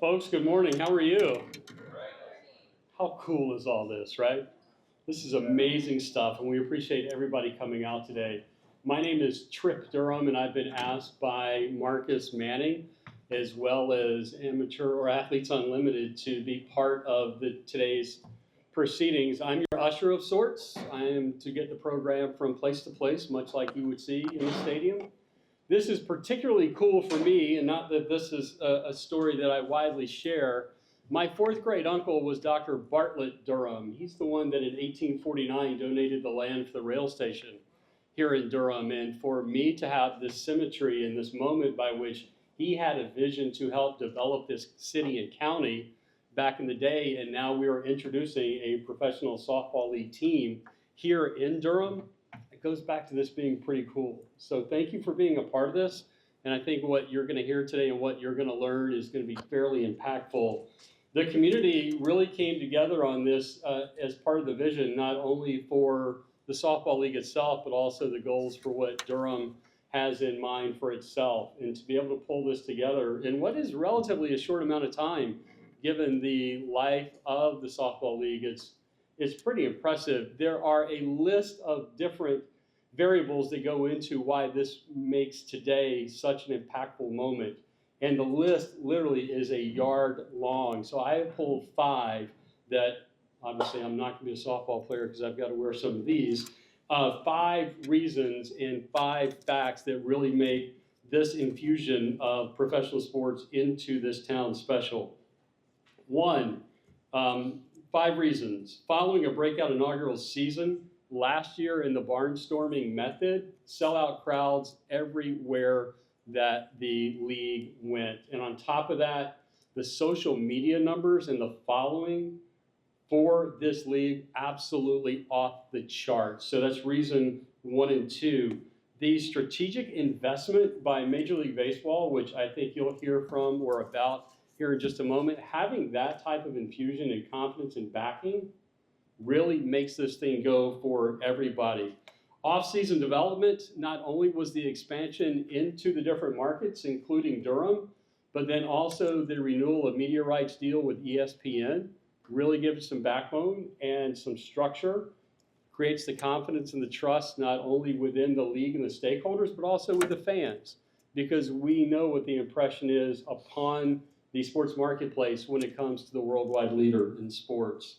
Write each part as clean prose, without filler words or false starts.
Folks, good morning. How are you? How cool is all this, right? This is amazing stuff, and we appreciate everybody coming out today. My name is Trip Durham, and I've been asked by Marcus Manning, as well as Amateur or Athletes Unlimited, to be part of today's proceedings. I'm your usher of sorts. I am to get the program from place to place, much like you would see in the stadium. This is particularly cool for me, and not that this is a story that I widely share. My fourth grade uncle was Dr. Bartlett Durham. He's the one that in 1849 donated the land for the rail station here in Durham. And for me to have this symmetry and this moment by which he had a vision to help develop this city and county back in the day, and now we are introducing a professional softball league team here in Durham, it goes back to this being pretty cool. So thank you for being a part of this. And I think what you're going to hear today and what you're going to learn is going to be fairly impactful. The community really came together on this as part of the vision, not only for the softball league itself, but also the goals for what Durham has in mind for itself. And to be able to pull this together in what is relatively a short amount of time, given the life of the softball league, it's pretty impressive. There are a list of different variables that go into why this makes today such an impactful moment. And the list literally is a yard long. So I have pulled 5 that, obviously I'm not gonna be a softball player because I've got to wear some of these, 5 reasons and 5 facts that really make this infusion of professional sports into this town special. 1, 5 reasons. Following a breakout inaugural season, last year in the barnstorming method, sellout crowds everywhere that the league went. And on top of that, the social media numbers and the following for this league absolutely off the charts. So that's reason 1 and 2. The strategic investment by Major League Baseball, which I think you'll hear from or about here in just a moment, having that type of infusion and confidence and backing really makes this thing go for everybody. Off-season development, not only was the expansion into the different markets, including Durham, but then also the renewal of media rights deal with ESPN really gives some backbone and some structure, creates the confidence and the trust not only within the league and the stakeholders, but also with the fans, because we know what the impression is upon the sports marketplace when it comes to the worldwide leader in sports.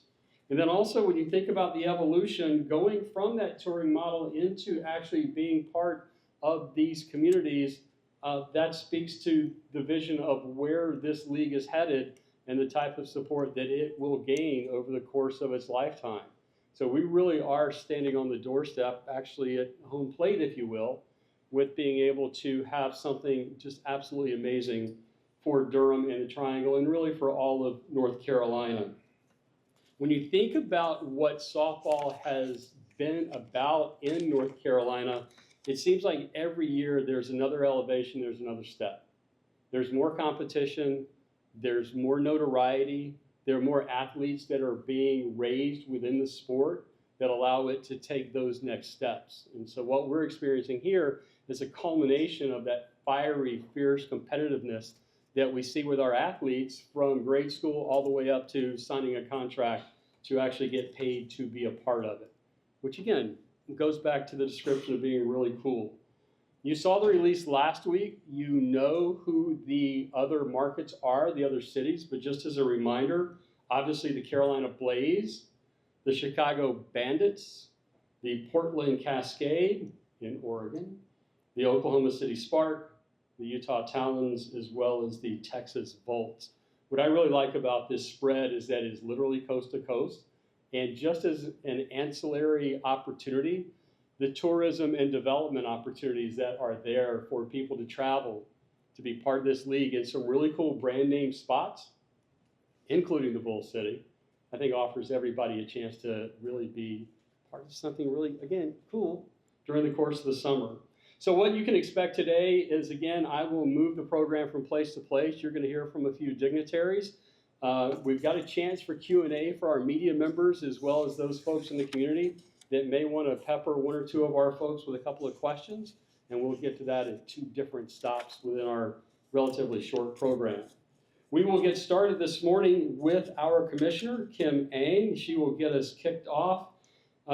And then also when you think about the evolution going from that touring model into actually being part of these communities, that speaks to the vision of where this league is headed and the type of support that it will gain over the course of its lifetime. So we really are standing on the doorstep, actually at home plate, if you will, with being able to have something just absolutely amazing for Durham and the Triangle, and really for all of North Carolina. When you think about what softball has been about in North Carolina, it seems like every year there's another elevation, there's another step. There's more competition, there's more notoriety, there are more athletes that are being raised within the sport that allow it to take those next steps. And so what we're experiencing here is a culmination of that fiery, fierce competitiveness that we see with our athletes from grade school all the way up to signing a contract to actually get paid to be a part of it, which again goes back to the description of being really cool. You saw the release last week. You know who the other markets are, the other cities, but just as a reminder, obviously the Carolina Blaze, the Chicago Bandits, the Portland Cascade in Oregon, the Oklahoma City Spark, the Utah Talons, as well as the Texas Volts. What I really like about this spread is that it's literally coast to coast. And just as an ancillary opportunity, the tourism and development opportunities that are there for people to travel, to be part of this league in some really cool brand name spots, including the Bull City, I think offers everybody a chance to really be part of something really, again, cool during the course of the summer. So what you can expect today is, again, I will move the program from place to place. You're going to hear from a few dignitaries. We've got a chance for Q&A for our media members, as well as those folks in the community that may want to pepper 1 or 2 of our folks with a couple of questions. And we'll get to that at 2 different stops within our relatively short program. We will get started this morning with our commissioner, Kim Ang. She will get us kicked off.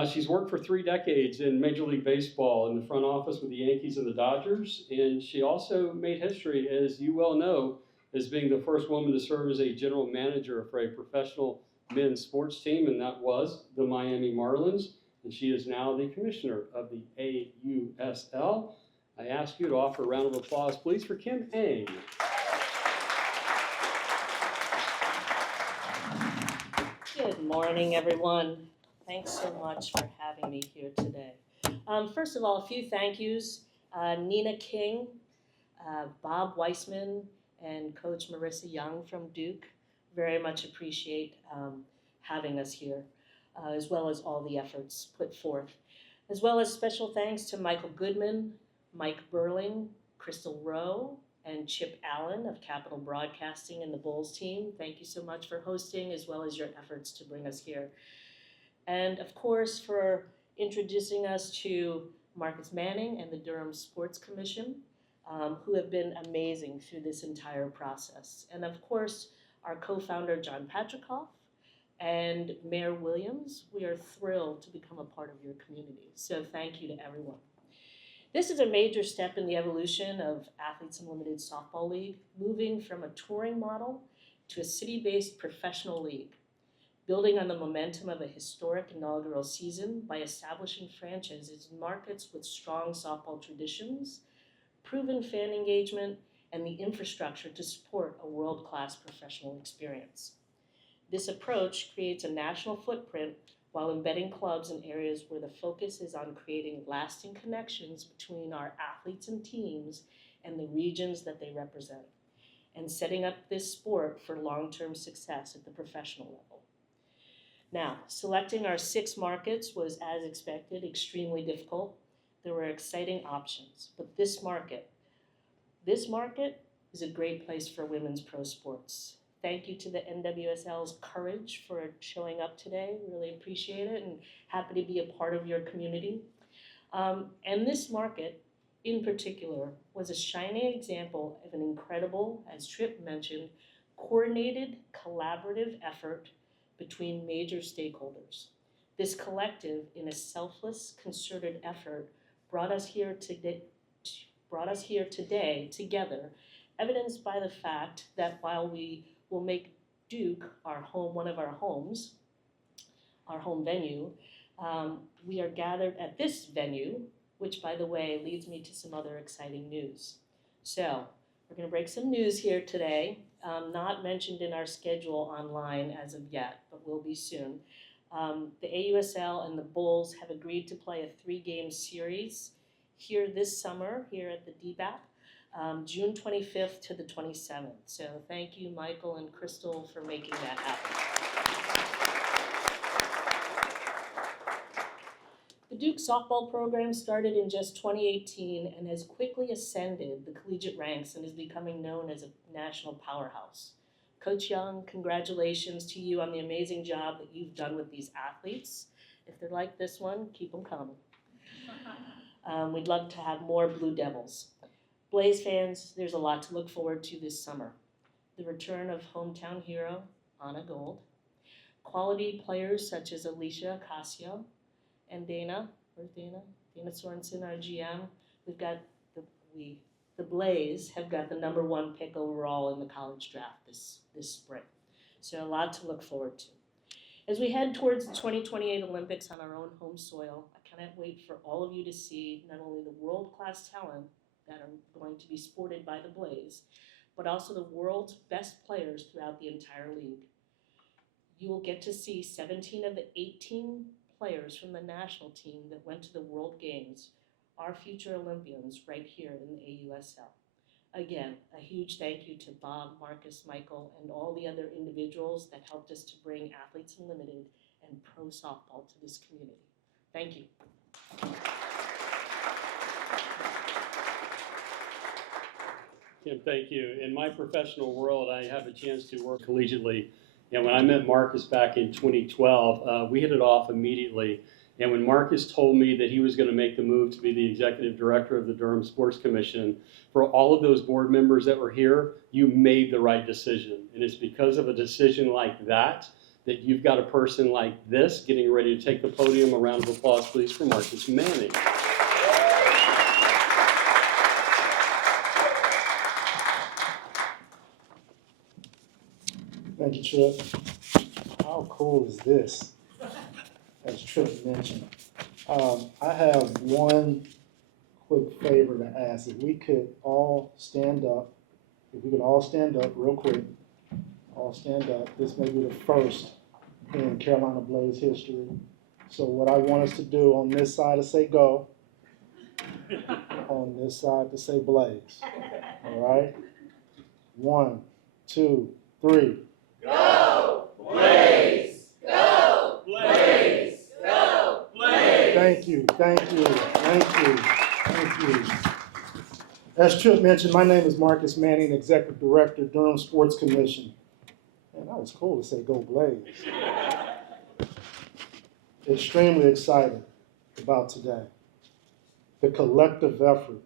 She's worked for 3 decades in Major League Baseball in the front office with the Yankees and the Dodgers, and she also made history, as you well know, as being the first woman to serve as a general manager for a professional men's sports team, and that was the Miami Marlins, and she is now the commissioner of the AUSL. I ask you to offer a round of applause, please, for Kim Ang. Good morning, everyone. Thanks so much for having me here today. First of all, a few thank yous. Nina King, Bob Weissman, and Coach Marissa Young from Duke. Very much appreciate having us here, as well as all the efforts put forth. As well as special thanks to Michael Goodman, Mike Burling, Crystal Rowe, and Chip Allen of Capital Broadcasting and the Bulls team. Thank you so much for hosting, as well as your efforts to bring us here. And of course, for introducing us to Marcus Manning and the Durham Sports Commission, who have been amazing through this entire process. And of course, our co-founder, John Patrikoff, and Mayor Williams. We are thrilled to become a part of your community. So thank you to everyone. This is a major step in the evolution of Athletes Unlimited Softball League, moving from a touring model to a city-based professional league, building on the momentum of a historic inaugural season by establishing franchises in markets with strong softball traditions, proven fan engagement, and the infrastructure to support a world-class professional experience. This approach creates a national footprint while embedding clubs in areas where the focus is on creating lasting connections between our athletes and teams and the regions that they represent, and setting up this sport for long-term success at the professional level. Now, selecting our 6 markets was, as expected, extremely difficult. There were exciting options, but this market is a great place for women's pro sports. Thank you to the NWSL's Courage for showing up today. Really appreciate it and happy to be a part of your community. And this market, in particular, was a shining example of an incredible, as Tripp mentioned, coordinated, collaborative effort between major stakeholders. This collective, in a selfless, concerted effort, brought us here today together, evidenced by the fact that while we will make Duke our home, one of our homes, our home venue, we are gathered at this venue, which, by the way, leads me to some other exciting news. So, we're going to break some news here today, not mentioned in our schedule online as of yet, but will be soon. The AUSL and the Bulls have agreed to play a 3-game series here this summer, here at the DBAP, June 25th to the 27th. So thank you, Michael and Crystal, for making that happen. The Duke softball program started in just 2018 and has quickly ascended the collegiate ranks and is becoming known as a national powerhouse. Coach Young, congratulations to you on the amazing job that you've done with these athletes. If they're like this one, keep them coming. We'd love to have more Blue Devils. Blaze fans, there's a lot to look forward to this summer. The return of hometown hero, Anna Gold. Quality players such as Alicia Casio and Dana, where's Dana? Dana Sorensen, our GM. We've got the Blaze have got the #1 pick overall in the college draft this spring. So a lot to look forward to. As we head towards the 2028 Olympics on our own home soil, I cannot wait for all of you to see not only the world-class talent that are going to be sported by the Blaze, but also the world's best players throughout the entire league. You will get to see 17 of the 18 players from the national team that went to the World Games, our future Olympians, right here in the AUSL. Again, a huge thank you to Bob, Marcus, Michael, and all the other individuals that helped us to bring Athletes Unlimited and pro softball to this community. Thank you. Kim, thank you. In my professional world, I have a chance to work collegiately. And when I met Marcus back in 2012, we hit it off immediately. And when Marcus told me that he was going to make the move to be the executive director of the Durham Sports Commission, for all of those board members that were here, you made the right decision. And it's because of a decision like that that you've got a person like this getting ready to take the podium. A round of applause, please, for Marcus Manning. Thank you, Trip. How cool is this? As Trip mentioned. I have one quick favor to ask. If we could all stand up, real quick, all stand up. This may be the first in Carolina Blaze history. So what I want us to do on this side is say go, on this side to say blaze. All right? 1, 2, 3. Go, Blaze! Go, Blaze! Go, Blaze! Thank you. As Trip mentioned, my name is Marcus Manning, Executive Director, Durham Sports Commission. Man, that was cool to say go Blaze. Extremely excited about today. The collective effort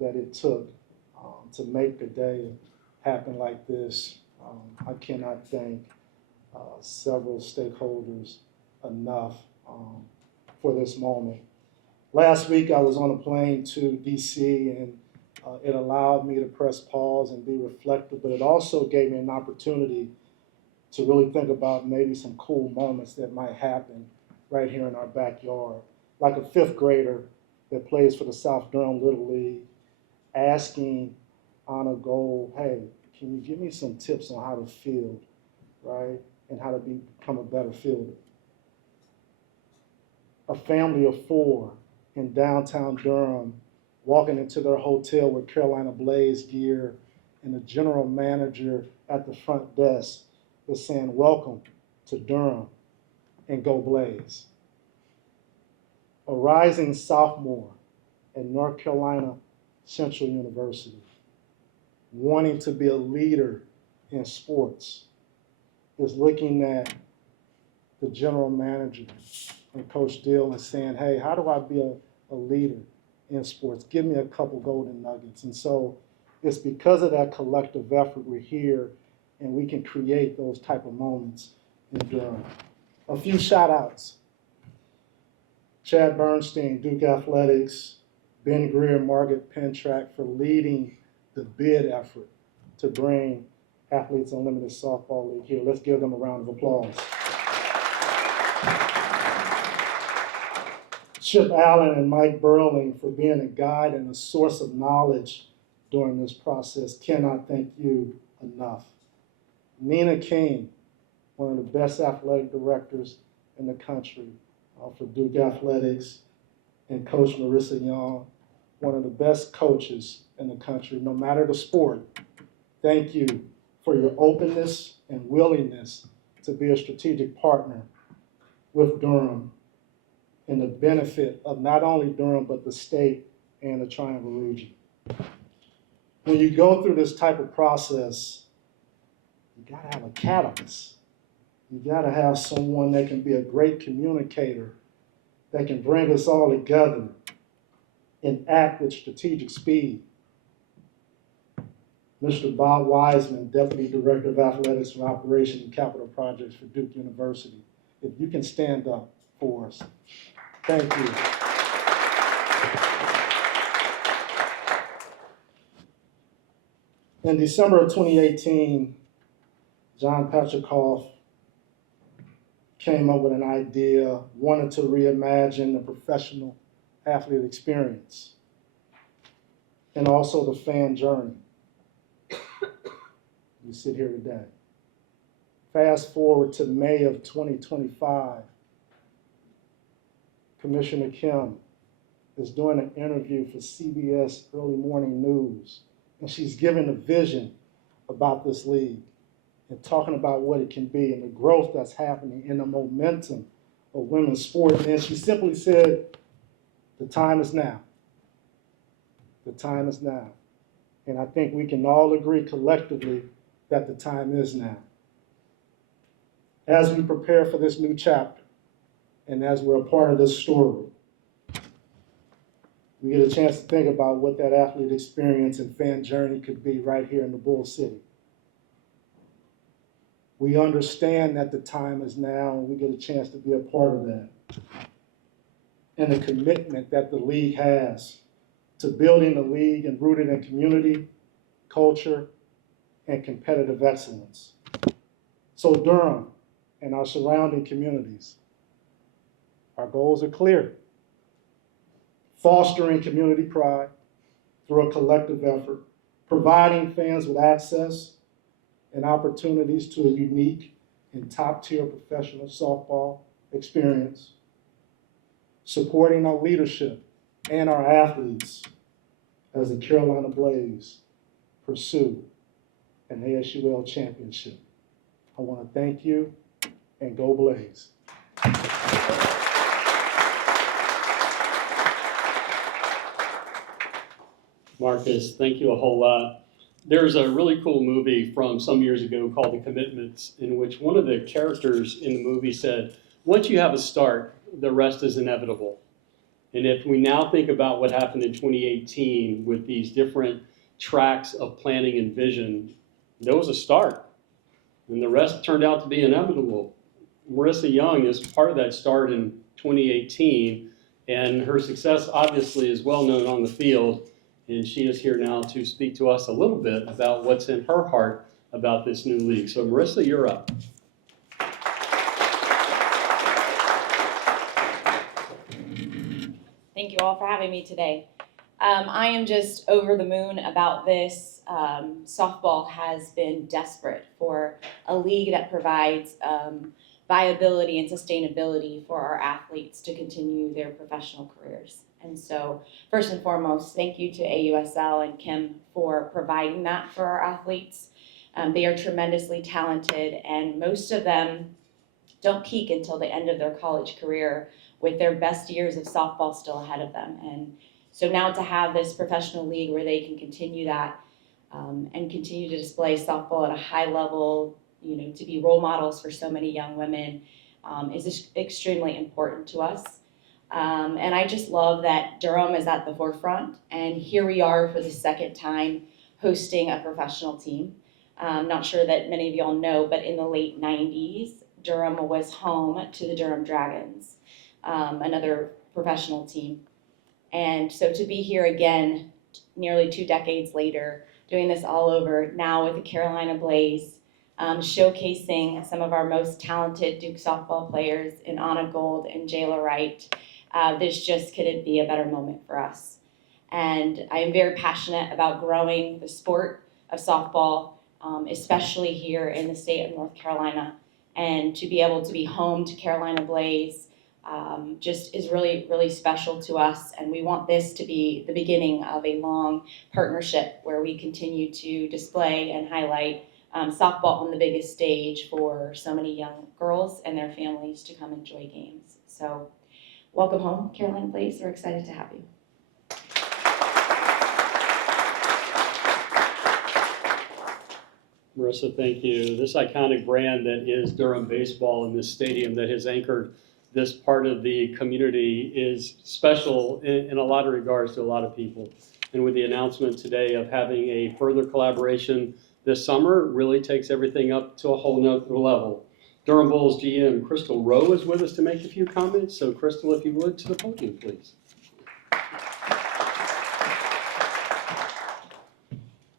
that it took to make the day happen like this. I cannot thank several stakeholders enough for this moment. Last week I was on a plane to DC, and it allowed me to press pause and be reflective, but it also gave me an opportunity to really think about maybe some cool moments that might happen right here in our backyard. Like a 5th grader that plays for the South Durham Little League, asking on a goal, hey, can you give me some tips on how to field, right? And how to become a better fielder. A family of 4 in downtown Durham walking into their hotel with Carolina Blaze gear, and the general manager at the front desk is saying, welcome to Durham and go Blaze. A rising sophomore at North Carolina Central University, wanting to be a leader in sports, is looking at the general manager and Coach Dill and saying, hey, how do I be a leader in sports? Give me a couple golden nuggets. And so it's because of that collective effort we're here, and we can create those type of moments in Durham. A few shout outs. Chad Bernstein, Duke Athletics, Ben Greer, Margaret Pentrack for leading the bid effort to bring Athletes Unlimited Softball League here. Let's give them a round of applause. Chip Allen and Mike Burling for being a guide and a source of knowledge during this process. Cannot thank you enough. Nina King, one of the best athletic directors in the country for Duke Athletics, and Coach Marissa Young, one of the best coaches in the country, no matter the sport. Thank you for your openness and willingness to be a strategic partner with Durham in the benefit of not only Durham, but the state and the Triangle region. When you go through this type of process, you gotta have a catalyst. You gotta have someone that can be a great communicator, that can bring us all together and act with strategic speed. Mr. Bob Wiseman, Deputy Director of Athletics and Operation and Capital Projects for Duke University. If you can stand up for us. Thank you. In December of 2018, John Patricoff came up with an idea, wanted to reimagine the professional athlete experience and also the fan journey. We sit here today. Fast forward to May of 2025, Commissioner Kim is doing an interview for CBS Early Morning News, and she's giving a vision about this league and talking about what it can be and the growth that's happening and the momentum of women's sport. And she simply said, the time is now. The time is now. And I think we can all agree collectively that the time is now. As we prepare for this new chapter, And as we're a part of this story, we get a chance to think about what that athlete experience and fan journey could be right here in the Bull City. We understand that the time is now, and we get a chance to be a part of that. And the commitment that the league has to building a league and rooted in community, culture, and competitive excellence. So Durham and our surrounding communities, our goals are clear. Fostering community pride through a collective effort, providing fans with access and opportunities to a unique and top-tier professional softball experience, supporting our leadership and our athletes as the Carolina Blaze pursue an ASUL championship. I want to thank you, and go Blaze. Marcus, thank you a whole lot. There's a really cool movie from some years ago called The Commitments, in which one of the characters in the movie said, once you have a start, the rest is inevitable. And if we now think about what happened in 2018 with these different tracks of planning and vision, there was a start, and the rest turned out to be inevitable. Marissa Young is part of that start in 2018, and her success obviously is well known on the field. And she is here now to speak to us a little bit about what's in her heart about this new league. So Marissa, you're up. Thank you all for having me today. I am just over the moon about this. Softball has been desperate for a league that provides viability and sustainability for our athletes to continue their professional careers. And so, first and foremost, thank you to AUSL and Kim for providing that for our athletes. They are tremendously talented, and most of them don't peak until the end of their college career with their best years of softball still ahead of them. And so now to have this professional league where they can continue that and continue to display softball at a high level, you know, to be role models for so many young women is extremely important to us. And I just love that Durham is at the forefront, and here we are for the second time hosting a professional team. Not sure that many of y'all know, but in the late 90s, Durham was home to the Durham Dragons, another professional team. And so to be here again, nearly 2 decades later, doing this all over, now with the Carolina Blaze, showcasing some of our most talented Duke softball players in Anna Gold and Jayla Wright. This just couldn't be a better moment for us. And I am very passionate about growing the sport of softball, especially here in the state of North Carolina. And to be able to be home to Carolina Blaze just is really, really special to us. And we want this to be the beginning of a long partnership where we continue to display and highlight softball on the biggest stage for so many young girls and their families to come enjoy games. So welcome home, Carolina Blaze. We're excited to have you. Marissa, thank you. This iconic brand that is Durham baseball in this stadium that has anchored this part of the community is special in a lot of regards to a lot of people. And with the announcement today of having a further collaboration this summer, really takes everything up to a whole nother level. Durham Bulls GM Crystal Rowe is with us to make a few comments. So Crystal, if you would, to the podium, please.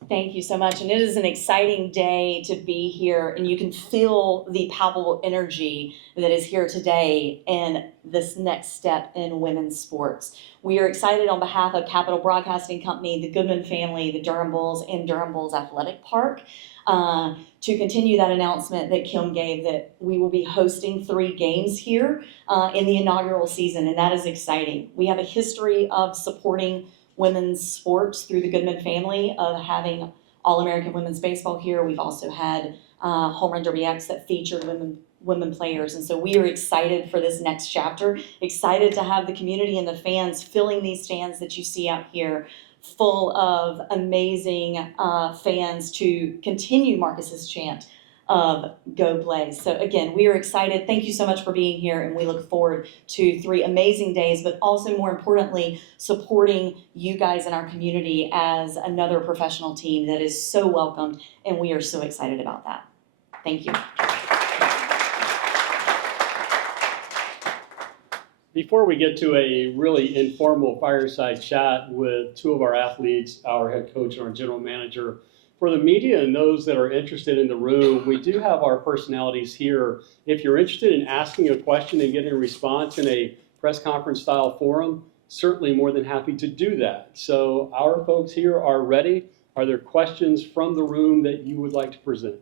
Thank you so much. And it is an exciting day to be here, and you can feel the palpable energy that is here today in this next step in women's sports. We are excited on behalf of Capital Broadcasting Company, the Goodman family, the Durham Bulls, and Durham Bulls Athletic Park to continue that announcement that Kim gave that we will be hosting 3 games here in the inaugural season, and that is exciting. We have a history of supporting women's sports through the Goodman family of having All-American Women's Baseball here. We've also had Home Run Derby X that featured women players. And so we are excited for this next chapter, excited to have the community and the fans filling these stands that you see out here full of amazing fans to continue Marcus's chant of Go Blaze. So again, we are excited. Thank you so much for being here, and we look forward to 3 amazing days, but also more importantly, supporting you guys in our community as another professional team that is so welcomed, and we are so excited about that. Thank you. Before we get to a really informal fireside chat with 2 of our athletes, our head coach and our general manager, for the media and those that are interested in the room, we do have our personalities here. If you're interested in asking a question and getting a response in a press conference style forum, certainly more than happy to do that. So our folks here are ready. Are there questions from the room that you would like to present?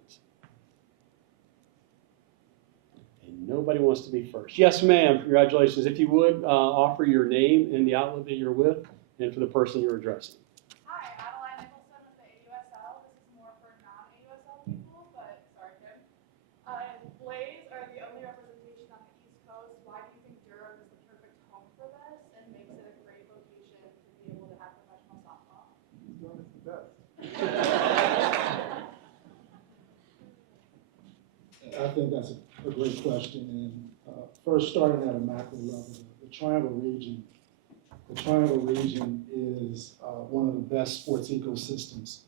Nobody wants to be first. Yes, ma'am. Congratulations. If you would, offer your name and the outlet that you're with, and for the person you're addressing. Hi, Adeline Nicholson with the AUSL. This is more for non-AUSL people, but sorry, Kim. Blaze are the only representation on the East Coast. Why do you think Durham is the perfect home for this and makes it a great location to be able to have professional softball? Durham is the best. I think that's a great question. And first, starting at a macro level, the Triangle region is one of the best sports ecosystems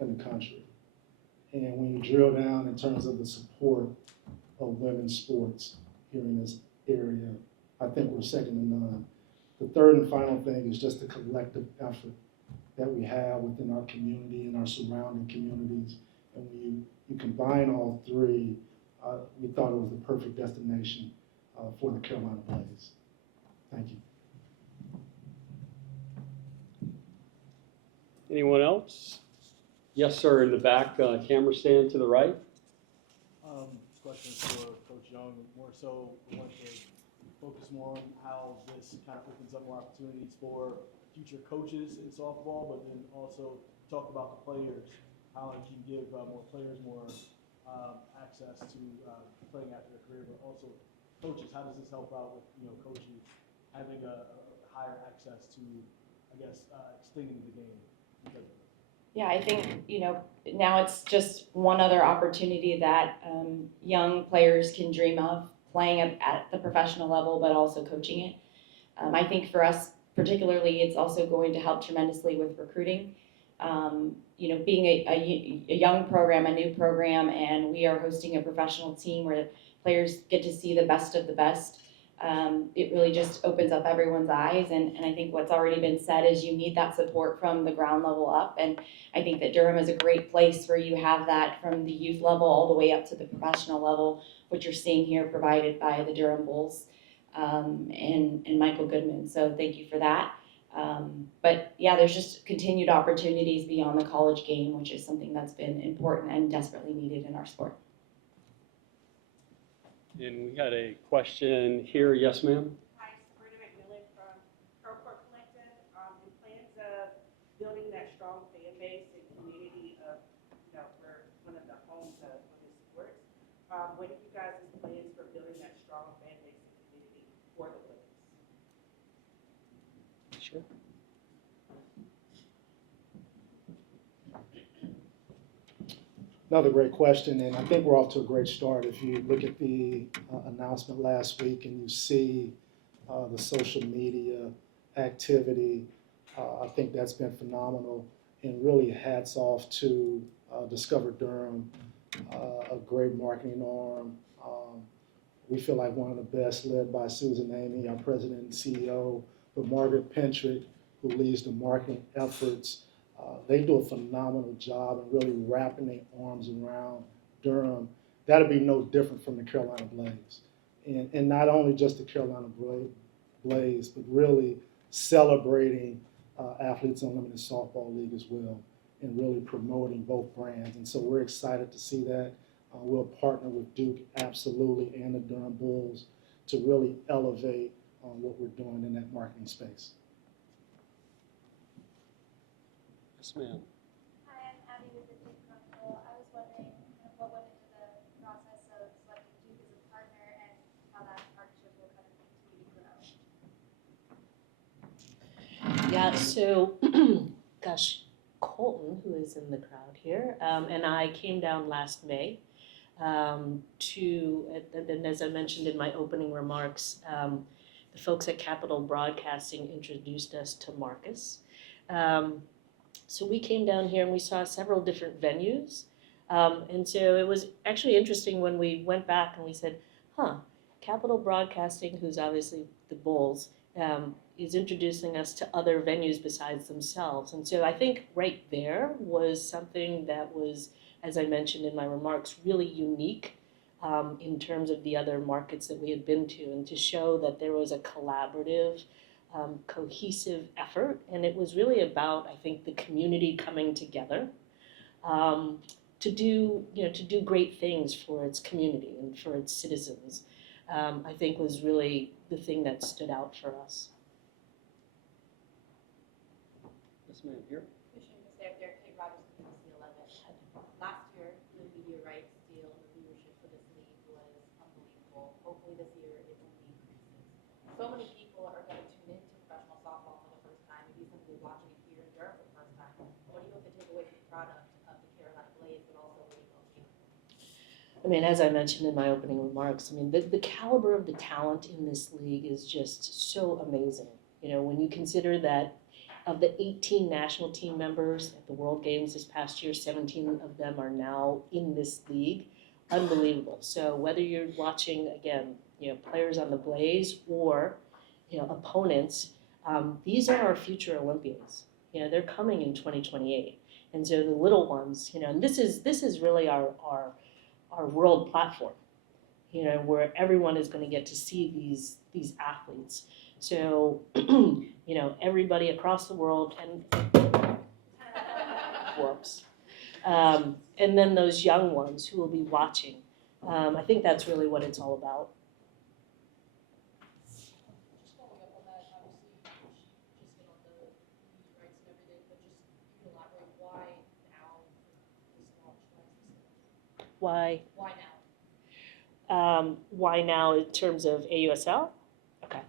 in the country. And when you drill down in terms of the support of women's sports here in this area, I think we're second to none. The third and final thing is just the collective effort that we have within our community and our surrounding communities. And when you combine all 3, we thought it was the perfect destination for the Carolina Blaze. Thank you. Anyone else? Yes, sir, in the back, camera stand to the right. Question for Coach Young. More so, I want to focus more on how this kind of opens up more opportunities for future coaches in softball, but then also talk about the players, how it can give more players more access to playing after their career, but also coaches. How does this help out with coaches having a higher access to, I guess, extending the game because of this? Yeah, I think, now it's just one other opportunity that young players can dream of, playing at the professional level, but also coaching it. I think for us particularly, it's also going to help tremendously with recruiting. Being a young program, a new program, and we are hosting a professional team where players get to see the best of the best. It really just opens up everyone's eyes, and I think what's already been said is you need that support from the ground level up, and I think that Durham is a great place where you have that from the youth level all the way up to the professional level, which you're seeing here provided by the Durham Bulls and Michael Goodman, so thank you for that. But yeah, there's just continued opportunities beyond the college game, which is something that's been important and desperately needed in our sport. And we had a question here. Yes, ma'am. Hi, Sabrina McMillan from Procourt Collective. In plans of building that strong fan base and community of, we're one of the homes of women's sports. What are you guys' plans for building that strong fan base and community for the women's? Sure. Another great question, and I think we're off to a great start. If you look at the announcement last week and you see the social media activity, I think that's been phenomenal, and really hats off to Discover Durham, a great marketing arm. We feel like one of the best, led by Susan Amy, our president and CEO, but Margaret Pentrick, who leads the marketing efforts. They do a phenomenal job in really wrapping their arms around Durham. That'll be no different from the Carolina Blaze. And not only just the Carolina Blaze, but really celebrating Athletes Unlimited Softball League as well, and really promoting both brands. And so we're excited to see that. We'll partner with Duke, absolutely, and the Durham Bulls to really elevate what we're doing in that marketing space. Yes, ma'am. Hi, I'm Abby with the Duke Chronicle. I was wondering what went into the process of selecting Duke as a partner and how that partnership will kind of continue to grow. Yeah, so, gosh, Colton, who is in the crowd here, and I came down last May and as I mentioned in my opening remarks, the folks at Capital Broadcasting introduced us to Marcus. So we came down here and we saw several different venues. And so it was actually interesting when we went back and we said, Capital Broadcasting, who's obviously the Bulls, is introducing us to other venues besides themselves. And so I think right there was something that was, as I mentioned in my remarks, really unique in terms of the other markets that we had been to, and to show that there was a collaborative, cohesive effort. And it was really about, I think, the community coming together to do great things for its community and for its citizens. I think was really the thing that stood out for us. This man here. Commissioner Staff Derek Kate Rogers from AUSL. Last year, the media rights deal and the viewership for this league was unbelievable. Hopefully this year it only increases. So many people are going to tune into professional softball for the first time. Maybe somebody watching it here in Durham for the first time. What do you hope to take away from the product of the Carolina Blaze, but also what do you hope to I mean, as I mentioned in my opening remarks, I mean, the caliber of the talent in this league is just so amazing. You know, when you consider that of the 18 national team members at the World Games this past year, 17 of them are now in this league. Unbelievable. So whether you're watching, again, you know, players on the Blaze or, you know, opponents, these are our future Olympians. You know, they're coming in 2028. And so the little ones, you know, and this is really our world platform, you know, where everyone is going to get to see these athletes. So, you know, everybody across the world and whoops, and then those young ones who will be watching. I think that's really what it's all about. Just following up on that, obviously, you just hit on the media rights and everything, but just you can elaborate why now for this launch, Why? why now? Why now in terms of AUSL? Okay.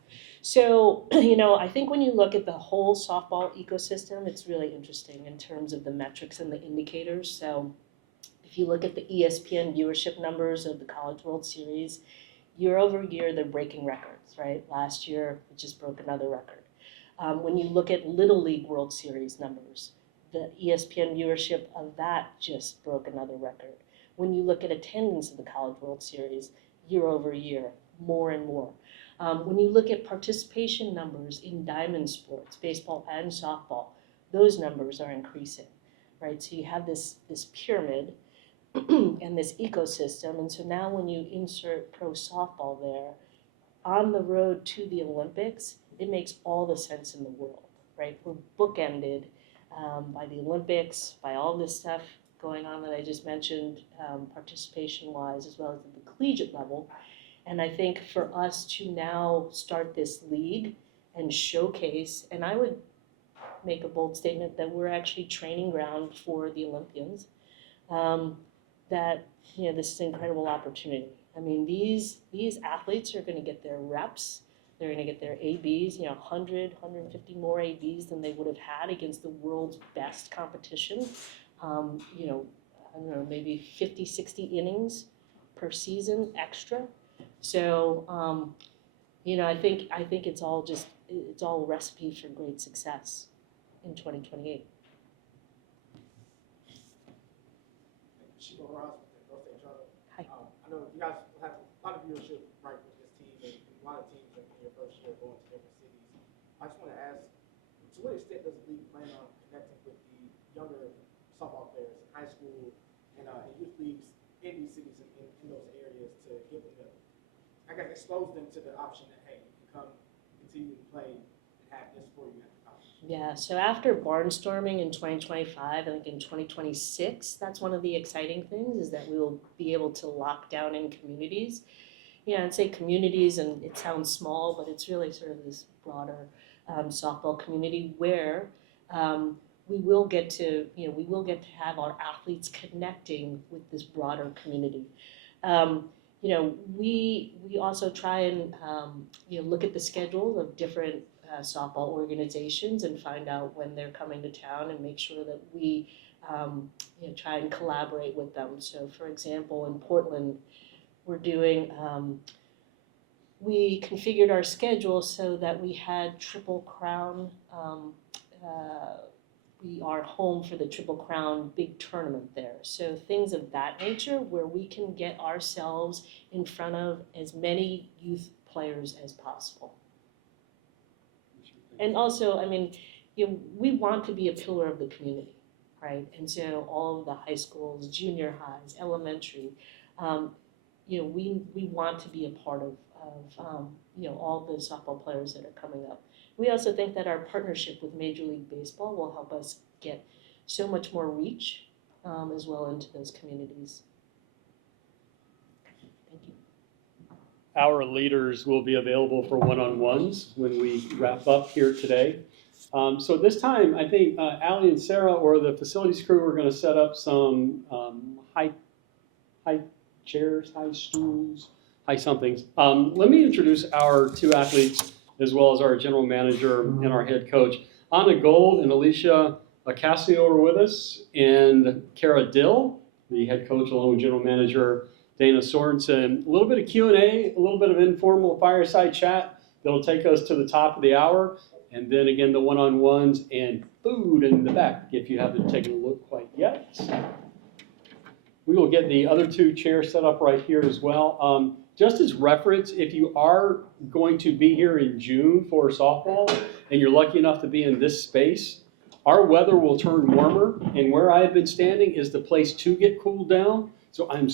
So, you know, I think when you look at the whole softball ecosystem, it's really interesting in terms of the metrics and the indicators. So if you look at the ESPN viewership numbers of the College World Series, year over year, they're breaking records, right? Last year, it just broke another record. When you look at Little League World Series numbers, the ESPN viewership of that just broke another record. When you look at attendance of the College World Series, year over year, more and more. When you look at participation numbers in diamond sports, baseball and softball, those numbers are increasing, right? So you have this pyramid and this ecosystem, and so now when you insert pro softball there, on the road to the Olympics, it makes all the sense in the world, right? We're bookended by the Olympics, by all this stuff going on that I just mentioned, participation-wise, as well as at the collegiate level. And I think for us to now start this league and showcase, and I would make a bold statement that we're actually training ground for the Olympians, that, you know, this is an incredible opportunity. I mean, these athletes are going to get their reps. They're going to get their ABs, you know, 100, 150 more ABs than they would have had against the world's best competition. You know, I don't know, maybe 50, 60 innings per season extra. So, you know, I think it's all a recipe for great success in 2028. Hi. I know you guys have a lot of viewership right with this team, and a lot of teams in your first year going to different cities. I just want to ask, to what extent does the league plan on connecting with the younger softball players in high school and youth leagues in these cities in those areas to give them the, I guess, expose them to the option that, hey, you can come continue to play and have this for you at the college? Yeah, so after barnstorming in 2025, I think in 2026, that's one of the exciting things, is that we will be able to lock down in communities. Yeah, I'd say communities, and it sounds small, but it's really sort of this broader softball community where we will get to have our athletes connecting with this broader community. You know, we also try and you know, look at the schedules of different softball organizations and find out when they're coming to town and make sure that we try and collaborate with them. So for example, in Portland, we're doing, we configured our schedule so that we had Triple Crown. We are home for the Triple Crown big tournament there. So things of that nature where we can get ourselves in front of as many youth players as possible. And also, I mean, we want to be a pillar of the community, right? And so all of the high schools, junior highs, elementary, we want to be a part of all the softball players that are coming up. We also think that our partnership with Major League Baseball will help us get so much more reach as well into those communities. Thank you. Our leaders will be available for one-on-ones when we wrap up here today. So this time, I think Allie and Sarah or the facilities crew are going to set up some high chairs, high stools, high somethings. Let me introduce our two athletes as well as our general manager and our head coach. Anna Gold and Alicia Cassio are with us, and Kara Dill, the head coach along with general manager Dana Sorensen. A little bit of Q&A, a little bit of informal fireside chat that'll take us to the top of the hour. And then again, the one-on-ones and food in the back if you haven't taken a look quite yet. We will get the other two chairs set up right here as well. Just as reference, if you are going to be here in June for softball and you're lucky enough to be in this space, our weather will turn warmer, and where I have been standing is the place to get cooled down. So I'm